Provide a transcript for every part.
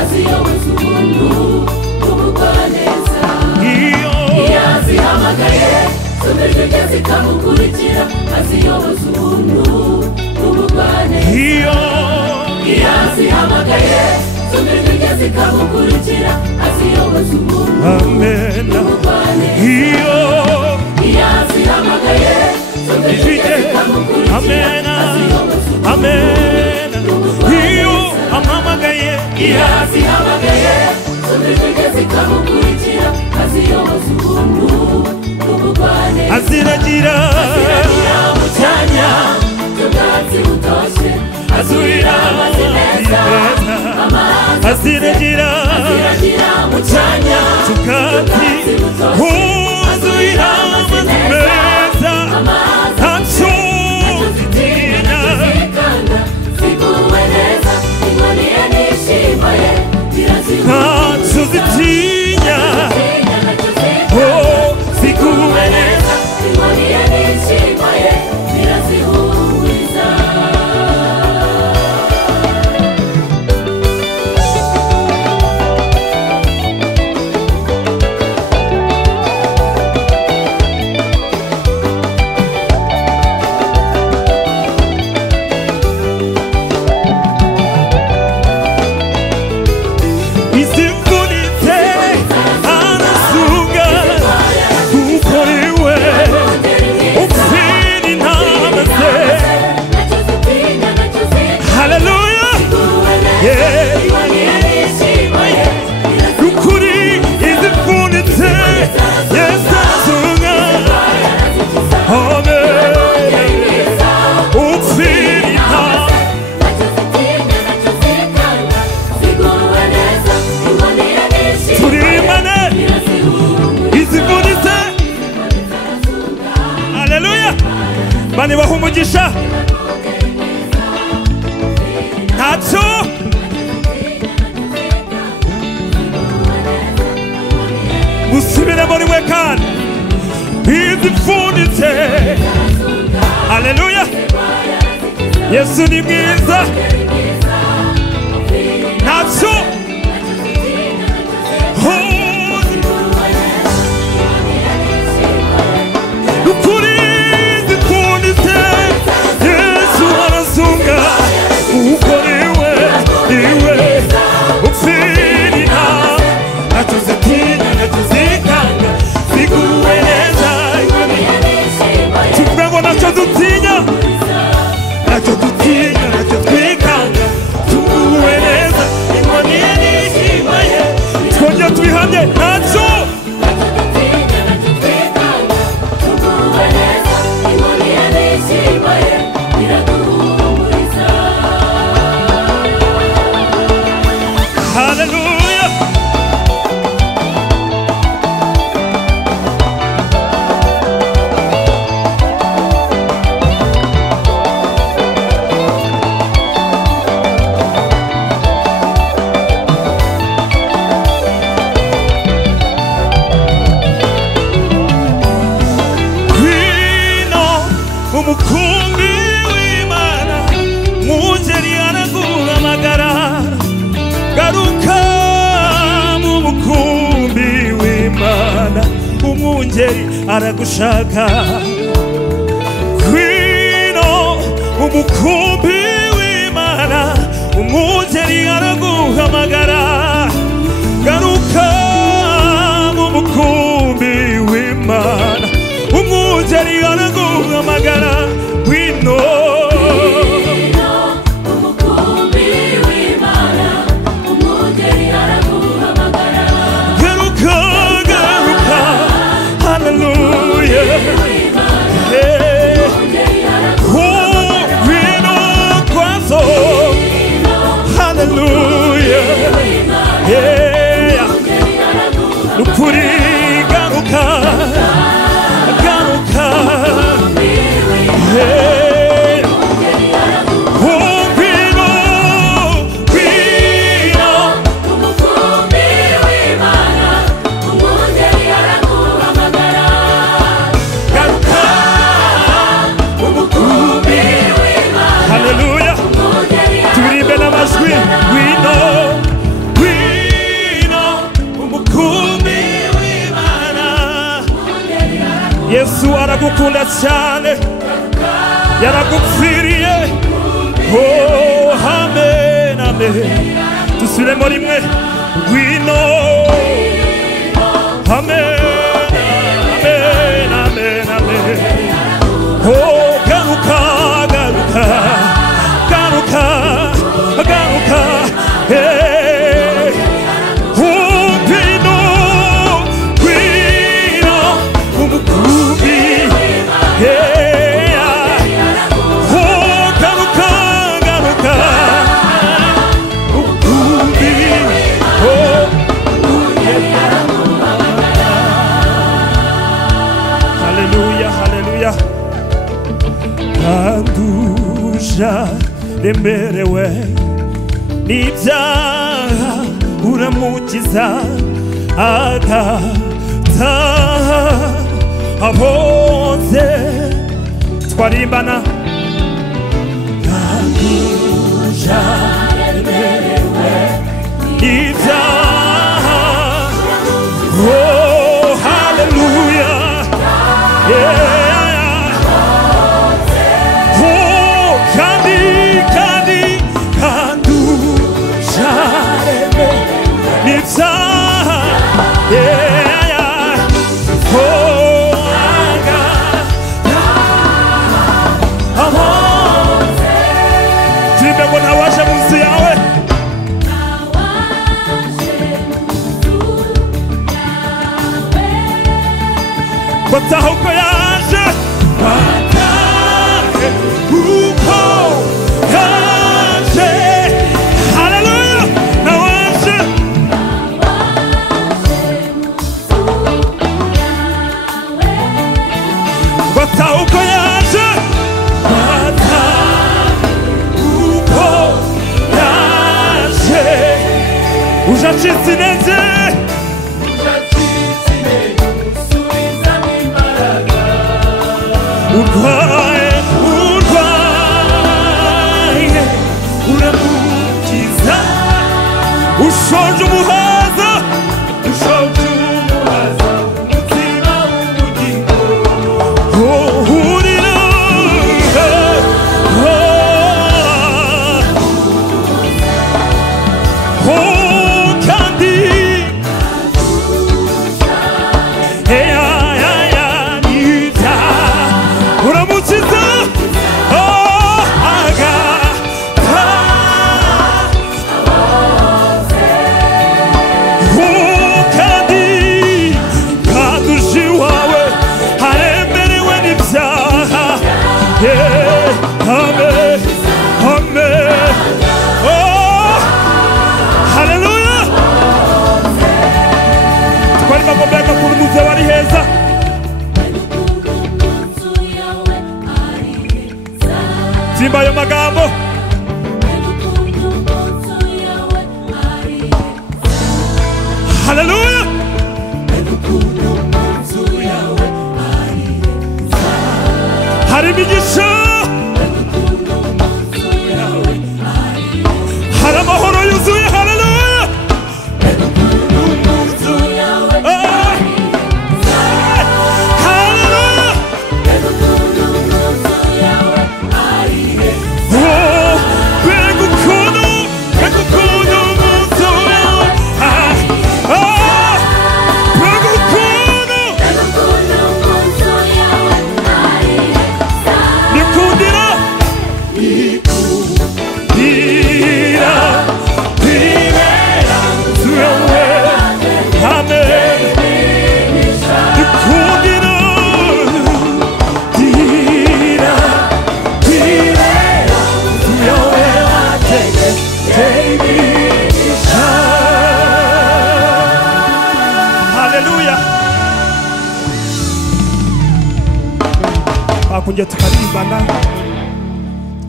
aziyoboza umuntu n'ubugwaneza. Iyo azihamagaye zumijwi rye zikamukurikira, aziyoboza umuntu n'ubugwaneza. Iyo azihamagaye zumijwi rye zikamukurikira, aziyoboza umuntu n'ubugwaneza. Iyo azihamagaye zumijwi rye zikamukurikira, aziyoboza umuntu n'ubugwaneza. Iyo azihamagaye zumijwi rye zikamukurikira, aziyoboza umuntu n'ubugwaneza. Aziragira mu cyanya cy'ubwatsi butoshye, azurira amazi meza, aziragira mu cyanya cy'ubwatsi butoshye, azurira amazi meza, ntacyo zitinya, ziguwe neza, inkoni ye n'ishimba ye birazihuza. Ntacyo zitinya, ziguwe neza, inkoni ye n'ishimba ye birazihuza. Bani bahumugisha ntacyo musubire muri we kandi izipfunditse. Haleluya, Yesu ni mwiza, ntacyo ukuri zipfunditse. Yesu arasunga ukoriwe iwe upfirina, ntacyo zitinya ntacyo zikanga, ziguwe neza. Tuvuga ngo ntacyo dutinya, ntacyo dutinya ntacyo twikanga, tuguwe neza, inkoni ye n'ishimba ye. Twongera tubihamye, ntacyo umukumbi w'Imana, mwungeri araguhamagara, garuka mu mukumbi w'Imana, umwungeri aragushaka. Kwino umukumbi w'Imana, umwungeri araguhamagara, garuka mu mukumbi w'Imana, umwungeri araguhamagara. Wino umukumbi w'Imana, umwungeri araguhamagara, garuka garuka. Haleluya, wino kwazo. Haleluya, ukuri garuka garuka. Hallelujah. Turirimbe n'amajwi. We know aragukunda cyane yaragupfiriye oh amen amen dusubiremo rimwe ngwino amen amen amen amen oh garuka garuka garuka garuka hey oh ngwino ngwino umukumbi hey oh garuka garuka umukumbi oh hallelujah hallelujah kanduja remerewe n'ibyaha uramukiza agataha abonze twarimbana kanduja remerewe n'ibyaha oh hallelujah yeah Wataha uko yaje watahe uko yaje hallelujah nawaje wataha uko yaje watahe uko yaje ujacitse intege urwaye urwaye uramukiza ushonje umuhaza ushonje umuhaza umutima w'ubugingo uhurira kandi uramukiza kandi kaduje iwawe haremerewe n'ibyaha amen amen oh hallelujah twarimo mbega ukuntu muze wari heza simba ayo magambo hallelujah hari imigisha hari amahoro yuzuye hallelujah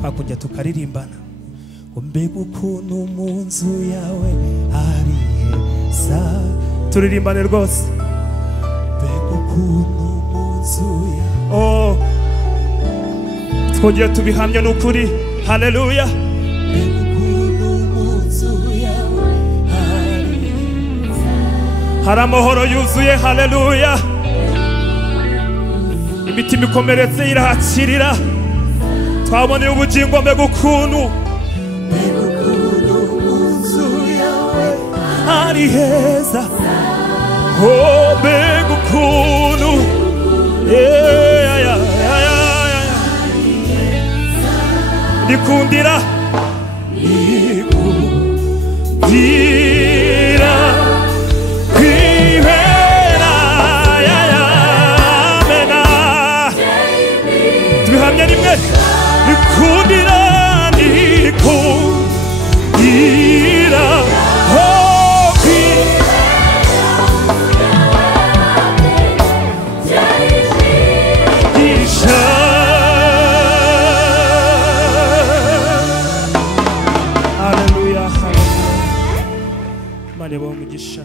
twakujya tukaririmbana mbega ukuntu mu nzu yawe ari heza turirimbane rwose mbega ukuntu mu nzu yawe oh twongeye tubihamya n'ukuri hallelujah mbega ukuntu mu nzu yawe ari heza hari amahoro yuzuye hallelujah imitima ikomeretse irahakirira twaboneye ubugingo mbega ukuntu munzu yawe ari heza mbega ukuntu ndikundira kwibera mena tubihamya rimwe ndikundira Hallelujah, hallelujah. Mane bo mugisha.